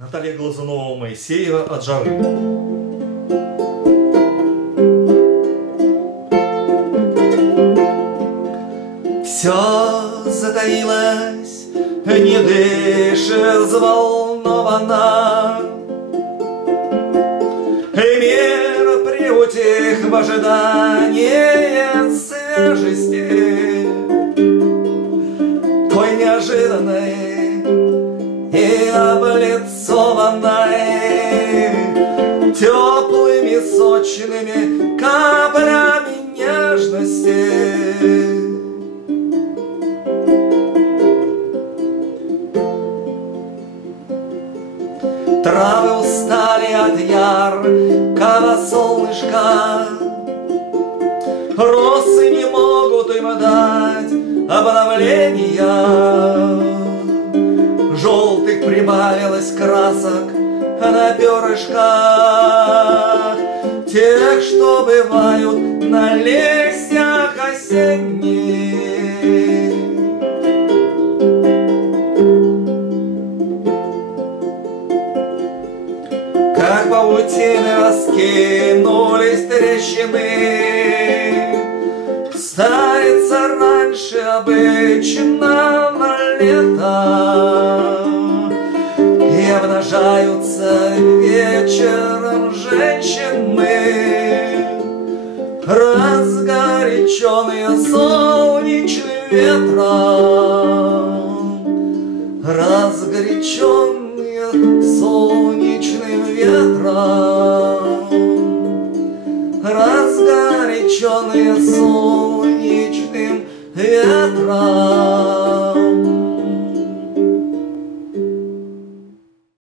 Наталья Глазунова-Моисеева «От жары». Все затаилось, не дышит взволнованно, и мир приутих в ожидании свежести, той неожиданной и облицованной теплыми сочными каплями нежности. Травы устали от яркого солнышка, росы не могут им дать обновления. Желтых прибавилось красок на перышках, тех, что бывают на листьях осенних. Как паутины раскинулись трещины, старится раньше обычного лета, и обнажаются вечером женщины, разгоряченные солнечным ветром, разгоряченные солнечным ветром, разгоряченные солнечным ветром.